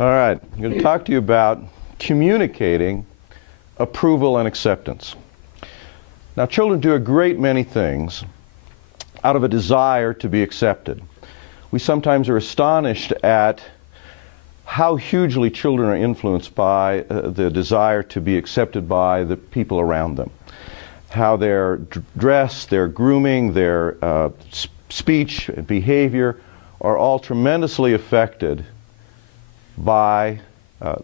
All right, I'm going to talk to you about communicating approval and acceptance. Now, children do a great many things out of a desire to be accepted. We sometimes are astonished at how hugely children are influenced by the desire to be accepted by the people around them. How their dress, their grooming, their speech and behavior are all tremendously affected by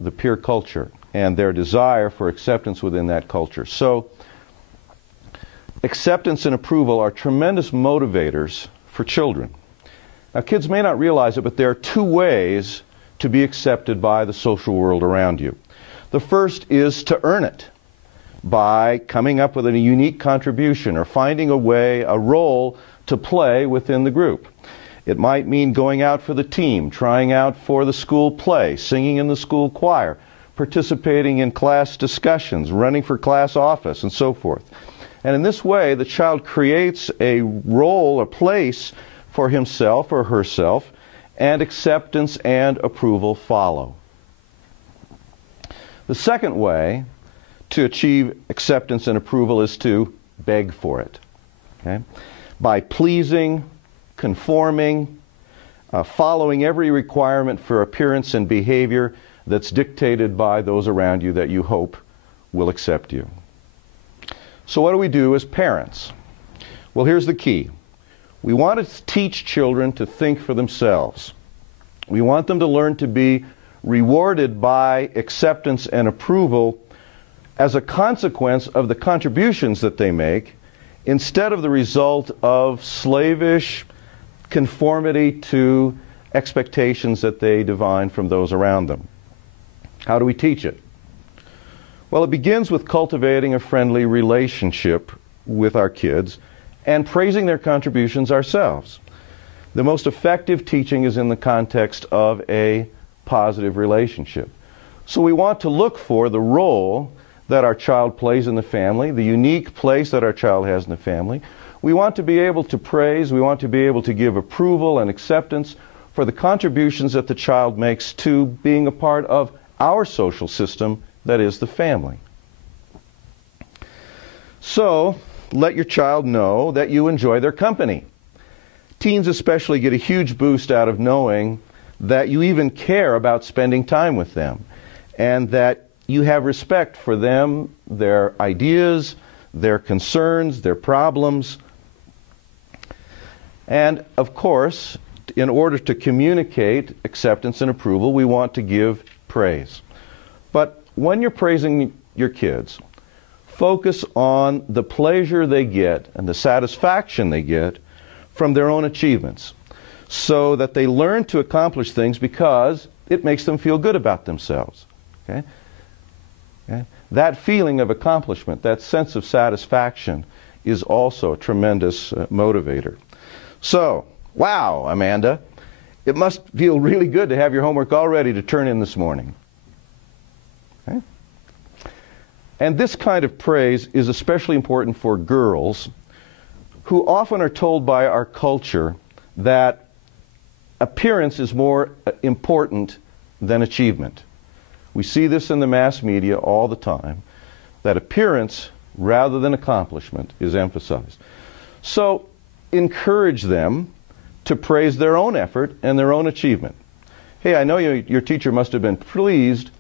the peer culture and their desire for acceptance within that culture. So acceptance and approval are tremendous motivators for children. Now, kids may not realize it, but there are two ways to be accepted by the social world around you. The first is to earn it by coming up with a unique contribution or finding a way, a role to play within the group. It might mean going out for the team, trying out for the school play, singing in the school choir, participating in class discussions, running for class office, and so forth. And in this way, the child creates a role, a place for himself or herself, and acceptance and approval follow. The second way to achieve acceptance and approval is to beg for it. Okay? By pleasing, conforming, following every requirement for appearance and behavior that's dictated by those around you that you hope will accept you. So what do we do as parents? Well, here's the key. We want to teach children to think for themselves. We want them to learn to be rewarded by acceptance and approval as a consequence of the contributions that they make, instead of the result of slavish conformity to expectations that they divine from those around them. How do we teach it? Well, it begins with cultivating a friendly relationship with our kids and praising their contributions ourselves. The most effective teaching is in the context of a positive relationship. So we want to look for the role that our child plays in the family, the unique place that our child has in the family. We want to be able to praise, we want to be able to give approval and acceptance for the contributions that the child makes to being a part of our social system, that is the family. So, let your child know that you enjoy their company. Teens especially get a huge boost out of knowing that you even care about spending time with them, and that you have respect for them, their ideas, their concerns, their problems. And of course, in order to communicate acceptance and approval, we want to give praise. But when you're praising your kids, focus on the pleasure they get and the satisfaction they get from their own achievements, so that they learn to accomplish things because it makes them feel good about themselves. Okay? Okay? That feeling of accomplishment, that sense of satisfaction, is also a tremendous motivator. So, wow, Amanda, it must feel really good to have your homework all ready to turn in this morning. Okay? And this kind of praise is especially important for girls, who often are told by our culture that appearance is more important than achievement. We see this in the mass media all the time, that appearance rather than accomplishment is emphasized. So encourage them to praise their own effort and their own achievement. Hey, I know your teacher must have been pleased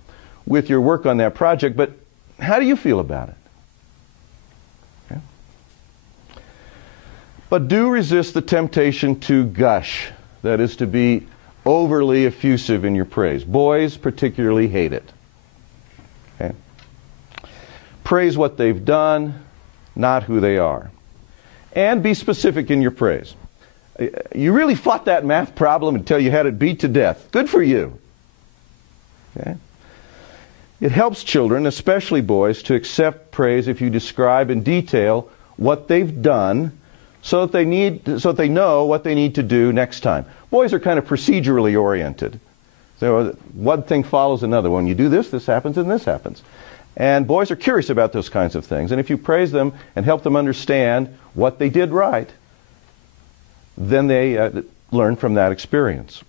with your work on that project, but how do you feel about it? Okay. But do resist the temptation to gush, that is, to be overly effusive in your praise. Boys particularly hate it. Okay. Praise what they've done, not who they are. And be specific in your praise. You really fought that math problem until you had it beat to death. Good for you. Okay. It helps children, especially boys, to accept praise if you describe in detail what they've done, so that they know what they need to do next time. Boys are kind of procedurally oriented. So one thing follows another. When you do this, this happens, and this happens. And boys are curious about those kinds of things. And if you praise them and help them understand what they did right, then they learn from that experience.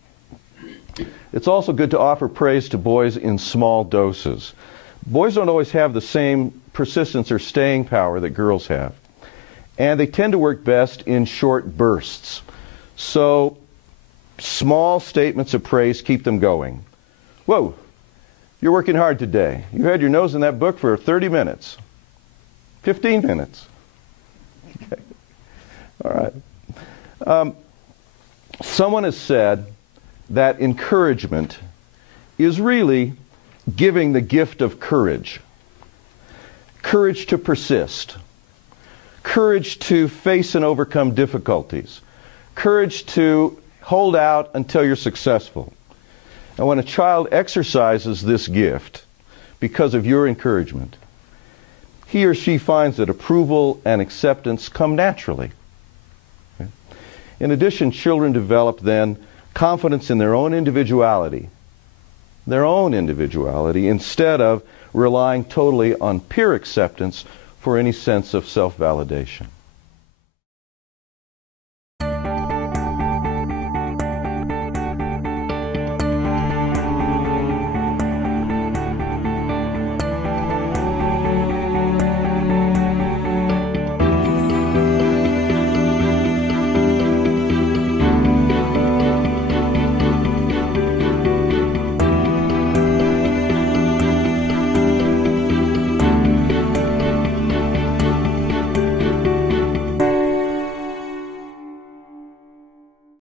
It's also good to offer praise to boys in small doses. Boys don't always have the same persistence or staying power that girls have. And they tend to work best in short bursts. So small statements of praise keep them going. Whoa, you're working hard today. You had your nose in that book for 30 minutes. 15 minutes. Okay. All right. Someone has said that encouragement is really giving the gift of courage. Courage to persist. Courage to face and overcome difficulties. Courage to hold out until you're successful. And when a child exercises this gift because of your encouragement, he or she finds that approval and acceptance come naturally. Okay? In addition, children develop then confidence in their own individuality, instead of relying totally on peer acceptance for any sense of self-validation.